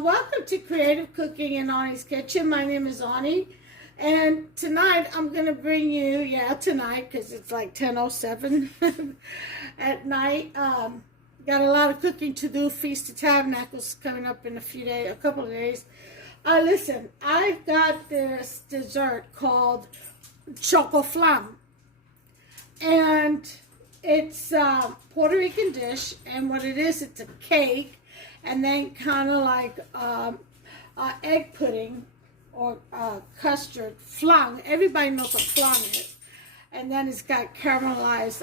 Welcome to Creative Cooking in Ani's Kitchen. My name is Ani, and tonight I'm going to bring you, tonight, because it's like 10:07 at night. Got a lot of cooking to do. Feast of Tabernacles coming up in a couple of days. Listen, I've got this dessert called Chocoflan, and it's a Puerto Rican dish, and what it is, it's a cake, and then kind of like egg pudding or custard, flan. Everybody knows what flan is. And then it's got caramelized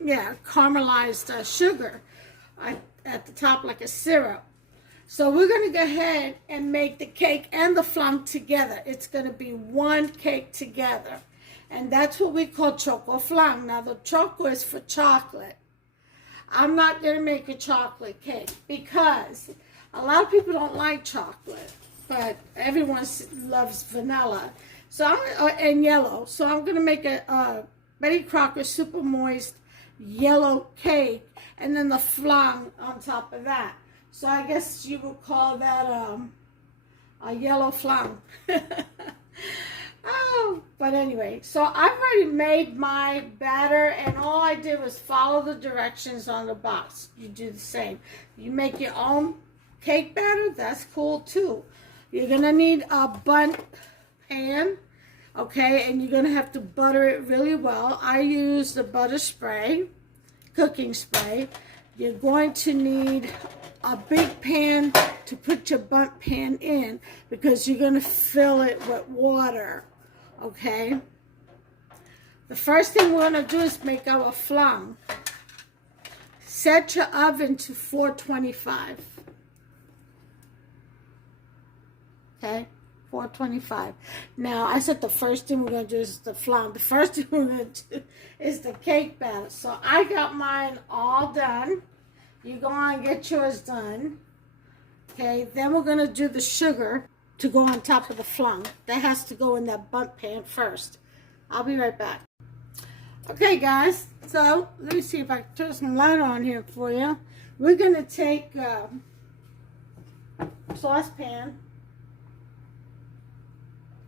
caramelized sugar at the top, like a syrup. So we're going to go ahead and make the cake and the flan together. It's going to be one cake together. And that's what we call Chocoflan. Now, the choco is for chocolate. I'm not going to make a chocolate cake because a lot of people don't like chocolate, but everyone loves vanilla and yellow. So I'm going to make a Betty Crocker super moist yellow cake, and then the flan on top of that. So I guess you would call that a yellow flan. Oh, but anyway, so I've already made my batter, and all I did was follow the directions on the box. You do the same. You make your own cake batter, that's cool too. You're going to need a bundt pan, okay, and you're going to have to butter it really well. I use the butter spray, cooking spray. You're going to need a big pan to put your bundt pan in because you're going to fill it with water. Okay, the first thing we're going to do is make our flan. Set your oven to 425. Okay, 425. Now, I said the first thing we're going to do is the flan. The first thing we're going to do is the cake batter. So I got mine all done. You go on and get yours done. Okay, then we're going to do the sugar to go on top of the flan. That has to go in that bundt pan first. I'll be right back. Okay, guys, so let me see if I can turn some light on here for you. We're going to take a saucepan,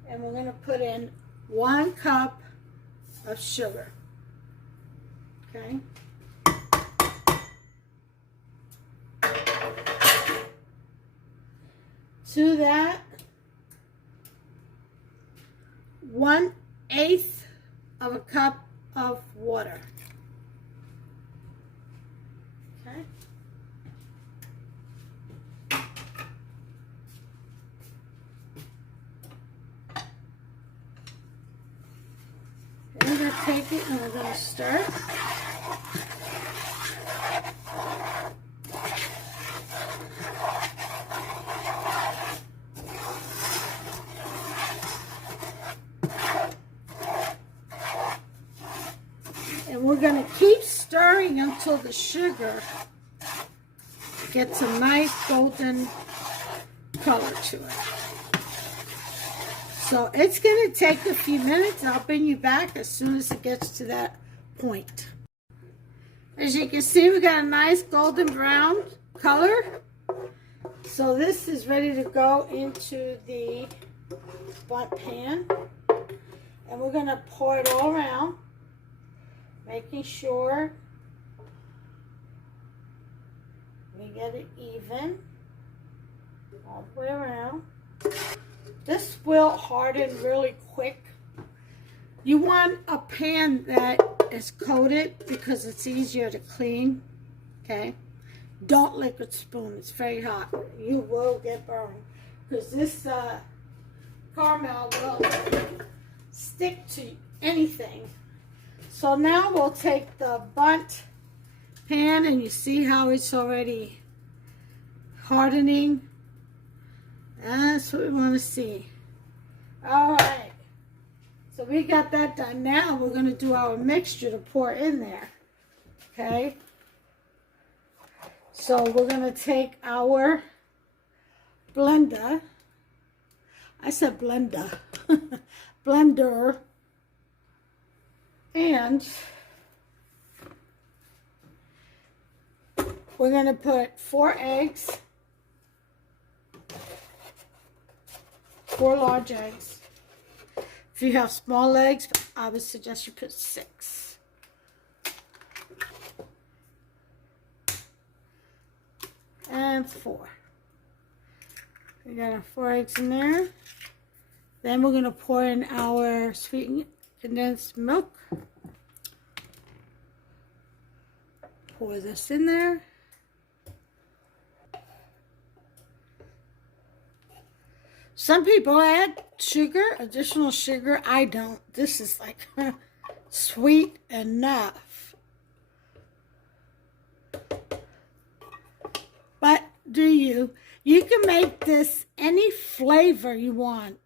and we're going to put in 1 cup of sugar. Okay. To that, 1/8 of a cup of water. Okay. Then we're going to take it and we're going to stir it. And we're going to keep stirring until the sugar gets a nice golden color to it. So it's going to take a few minutes. I'll bring you back as soon as it gets to that point. As you can see, we got a nice golden brown color. So this is ready to go into the bundt pan. And we're going to pour it all around, making sure we get it even all the way around. This will harden really quick. You want a pan that is coated because it's easier to clean, okay? Don't liquid spoon, it's very hot. You will get burned because this Carmel will stick to anything. So now we'll take the bundt pan, and you see how it's already hardening. That's what we want to see. All right. So we got that done. Now we're going to do our mixture to pour in there. Okay. So we're going to take our blender. I said blender. Blender. And we're going to put 4 eggs 4 large eggs. If you have small eggs, I would suggest you put 6. And 4. We got our 4 eggs in there. Then we're going to pour in our sweetened condensed milk. Pour this in there. Some people add sugar, additional sugar. I don't. This is like sweet enough. But do you? You can make this any flavor you want.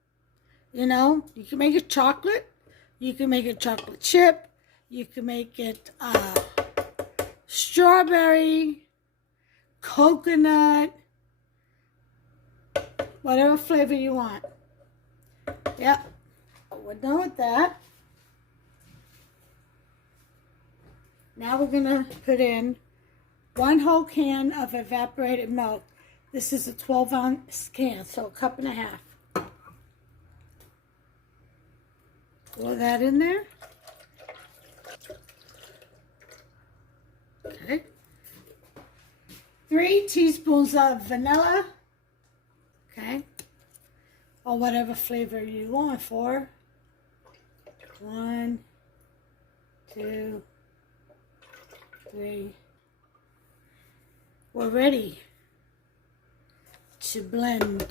You know, you can make it chocolate. You can make it chocolate chip. You can make it strawberry, coconut, whatever flavor you want. Yep, we're done with that. Now we're going to put in 1 whole can of evaporated milk. This is a 12-ounce can, so 1.5 cups. Pour that in there. Okay. 3 teaspoons of vanilla. Okay. Or whatever flavor you're going for. 1, 2, 3. We're ready to blend.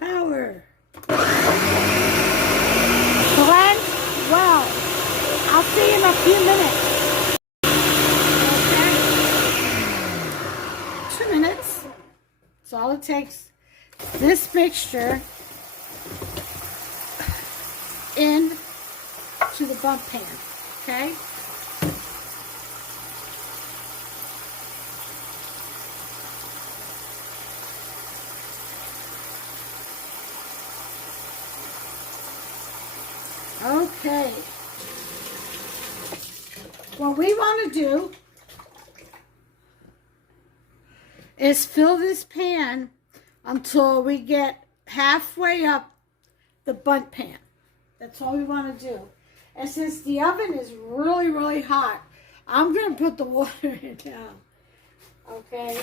Power. Blend well. I'll see you in a few minutes. Okay. 2 minutes. That's all it takes. This mixture in to the bump pan. Okay. Okay, what we want to do is fill this pan until we get halfway up the bundt pan. That's all we want to do. And since the oven is really, really hot, I'm going to put the water in now. Okay?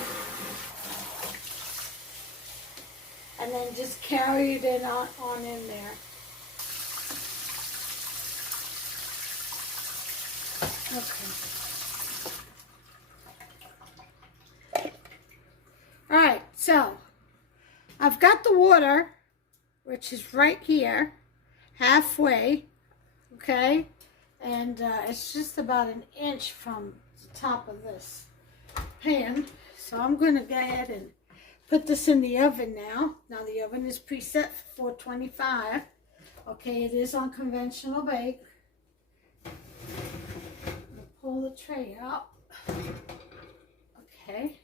And then just carry it in on in there. Okay. All right, so I've got the water, which is right here, halfway, okay? And it's just about 1 inch from the top of this pan. So I'm going to go ahead and put this in the oven now. Now the oven is preset for 425. Okay, it is on conventional bake. Pull the tray out. Okay.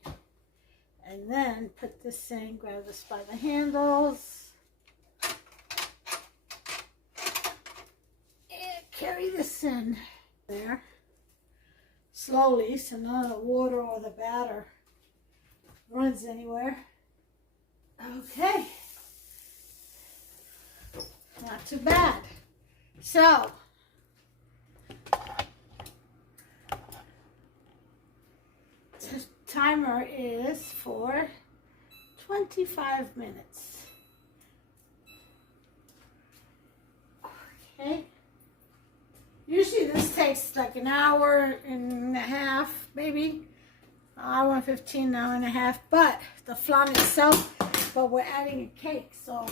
And then put this in, grab this by the handles. And carry this in there. Slowly, so none of the water or the batter runs anywhere. Okay. Not too bad. So, the timer is for 25 minutes. Okay. Usually this takes like 1.5 hours, maybe. Hour and 15, 1.5 hours. But the flan itself, but we're adding a cake. So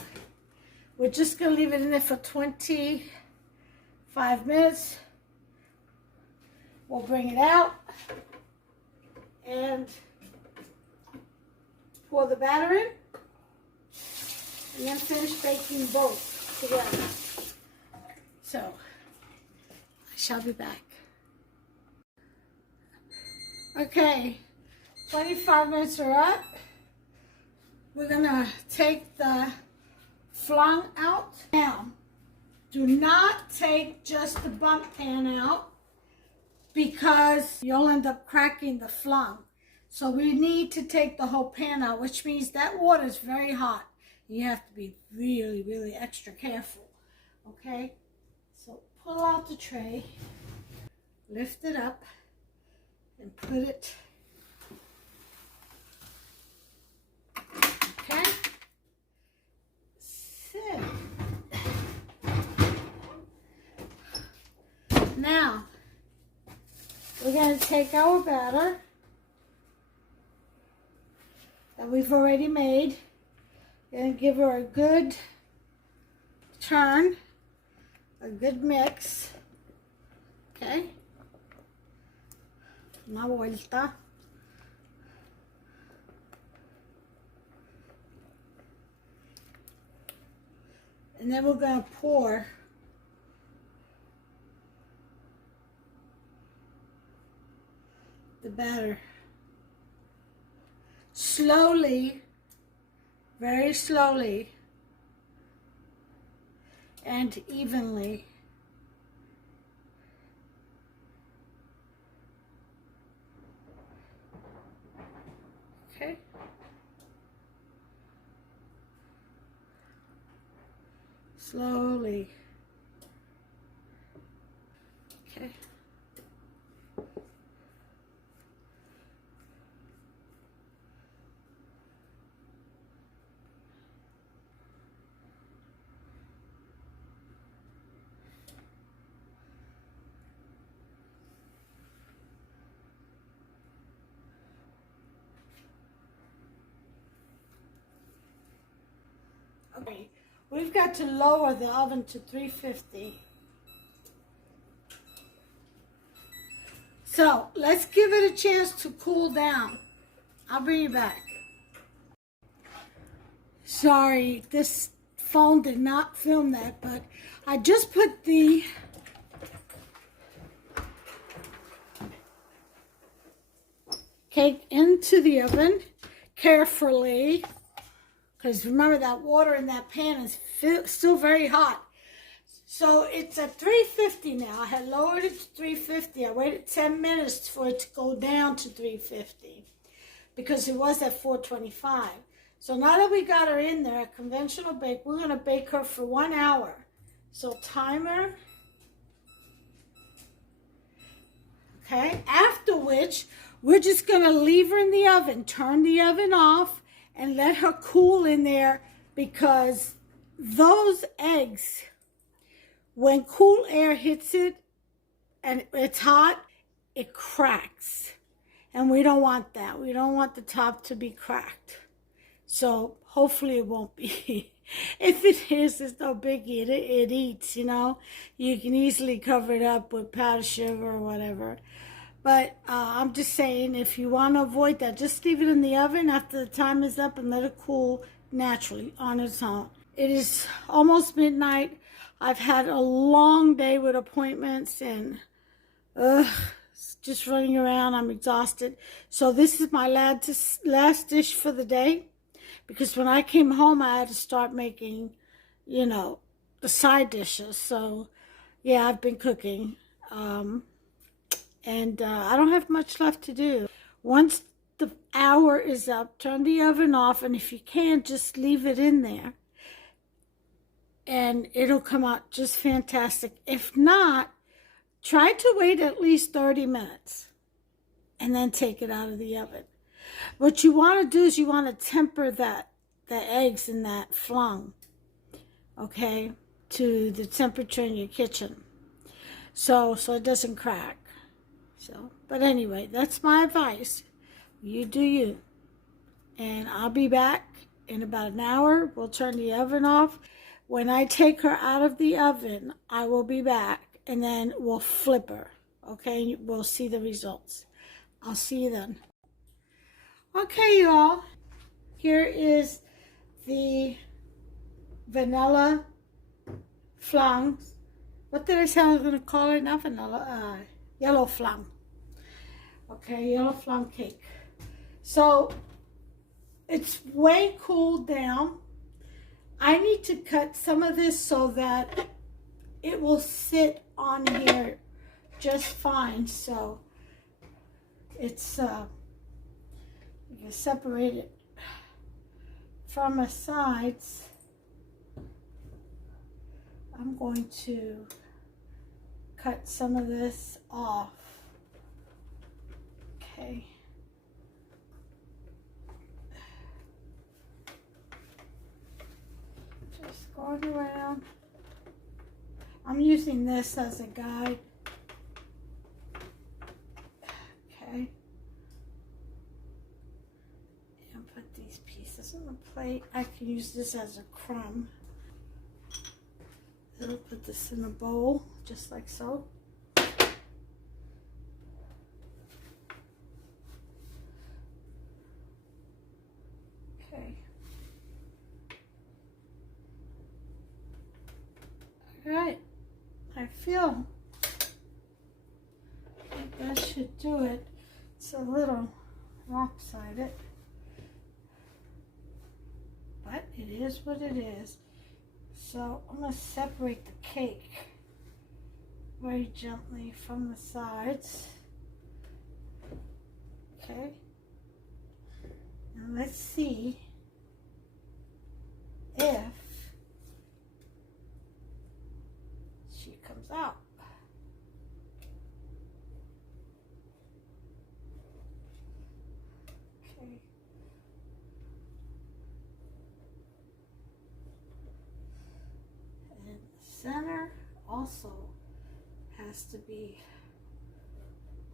we're just going to leave it in there for 25 minutes. We'll bring it out and pour the batter in, and then finish baking both together. So, I shall be back. Okay, 25 minutes are up. We're gonna take the flan out. Now, do not take just the bundt pan out, because you'll end up cracking the flan. So we need to take the whole pan out, which means that water is very hot. You have to be really, really extra careful, okay? So pull out the tray, lift it up, and put it, okay? Sit. Now, we're going to take our batter that we've already made and give her a good turn, a good mix, okay? Una vuelta. And then we're going to pour the batter slowly, very slowly and evenly. Okay. Slowly. Okay. Okay, we've got to lower the oven to 350. So let's give it a chance to cool down. I'll bring you back. Sorry, this phone did not film that, but I just put the cake into the oven carefully. Because remember, that water in that pan is still very hot. So it's at 350 now. I had lowered it to 350. I waited 10 minutes for it to go down to 350 because it was at 425. So now that we got her in there, a conventional bake, we're going to bake her for 1 hour. So timer. Okay. After which, we're just going to leave her in the oven. Turn the oven off and let her cool in there, because those eggs, when cool air hits it and it's hot, it cracks. And we don't want that. We don't want the top to be cracked. So hopefully it won't be. If it is, it's no biggie. It eats, you know. You can easily cover it up with powdered sugar or whatever. But I'm just saying, if you want to avoid that, just leave it in the oven after the time is up and let it cool naturally on its own. It is almost midnight. I've had a long day with appointments and just running around. I'm exhausted. So this is my last dish for the day, because when I came home, I had to start making, you know, the side dishes. So yeah, I've been cooking. And I don't have much left to do. Once the hour is up, turn the oven off, and if you can, just leave it in there. And it'll come out just fantastic. If not, try to wait at least 30 minutes and then take it out of the oven. What you want to do is you want to temper the eggs in that flan, okay, to the temperature in your kitchen, so it doesn't crack. So, but anyway, that's my advice. You do you. And I'll be back in about an hour. We'll turn the oven off. When I take her out of the oven, I will be back, and then we'll flip her. Okay, we'll see the results. I'll see you then. Okay, y'all. Here is the vanilla flan. What did I say I was going to call it? Not vanilla. Yellow flan. Okay, yellow flan cake. So it's way cooled down. I need to cut some of this so that it will sit on here just fine. So it's You can separate it from the sides. I'm going to cut some of this off. Okay. Just going around. I'm using this as a guide. Okay. And put these pieces on the plate. I can use this as a crumb. I'll put this in a bowl, just like so. Okay. All right. I feel like that should do it. It's a little lopsided, but it is what it is. So I'm going to separate the cake very gently from the sides. Okay. And let's see if she comes out. Okay. And the center also has to be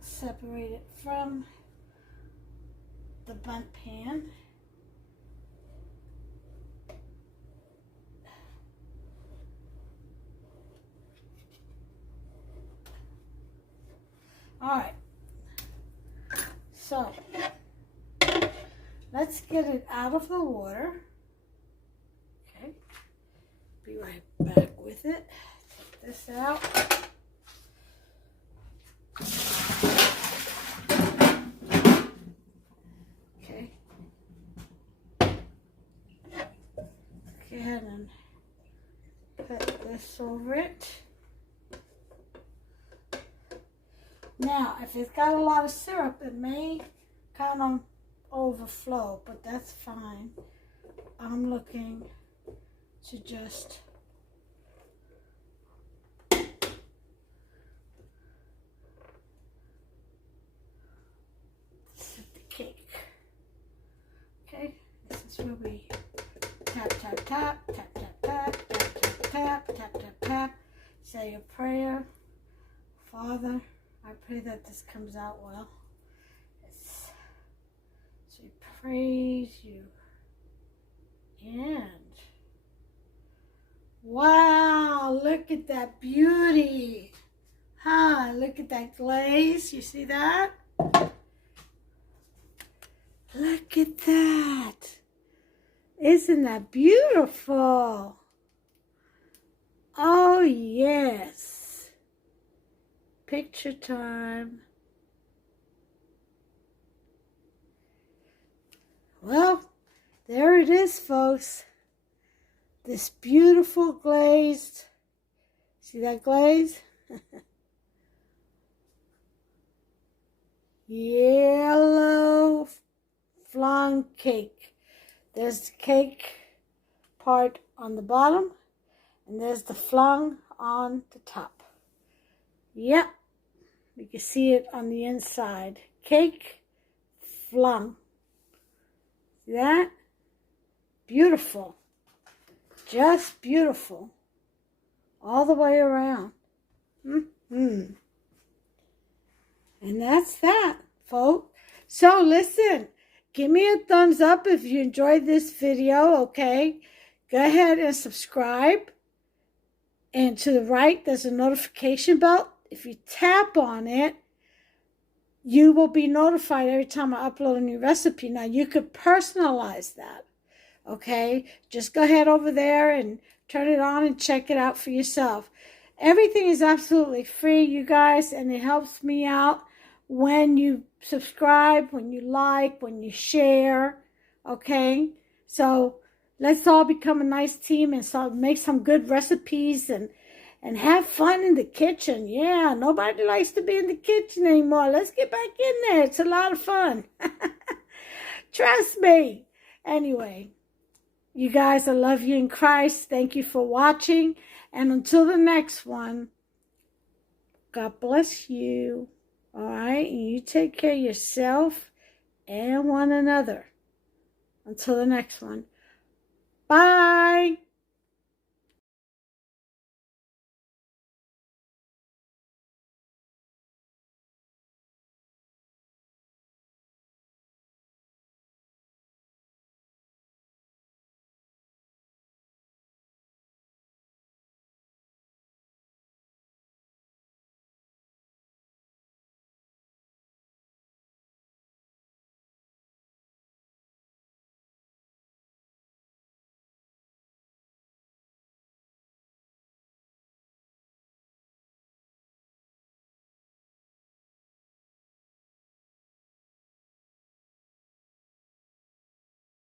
separated from the bundt pan. All right, so let's get it out of the water. Okay, be right back with it. Take this out. Okay, go ahead and put this over it. Now, if it's got a lot of syrup, it may kind of overflow, but that's fine. I'm looking to just set the cake. Okay, this is where we tap, tap, tap, tap, tap, tap, tap, tap, tap, tap, tap, tap. Say your prayer. Father, I pray that this comes out well. So we praise you. And wow, look at that beauty. Huh, look at that glaze. You see that? Look at that. Isn't that beautiful? Oh, yes. Picture time. Well, there it is, folks. This beautiful glazed, see that glaze? Yellow flan cake. There's the cake part on the bottom, and there's the flan on the top. Yep, you can see it on the inside. Cake, flan. See that? Beautiful. Just beautiful. All the way around. And that's that, folks. So listen, give me a thumbs up if you enjoyed this video, okay? Go ahead and subscribe. And to the right, there's a notification bell. If you tap on it, you will be notified every time I upload a new recipe. Now, you could personalize that, okay? Just go ahead over there and turn it on and check it out for yourself. Everything is absolutely free, you guys, and it helps me out when you subscribe, when you like, when you share, okay? So let's all become a nice team and so make some good recipes and have fun in the kitchen. Yeah, nobody likes to be in the kitchen anymore. Let's get back in there. It's a lot of fun. Trust me. Anyway, you guys, I love you in Christ. Thank you for watching. And until the next one, God bless you. All right? And you take care of yourself and one another. Until the next one. Bye.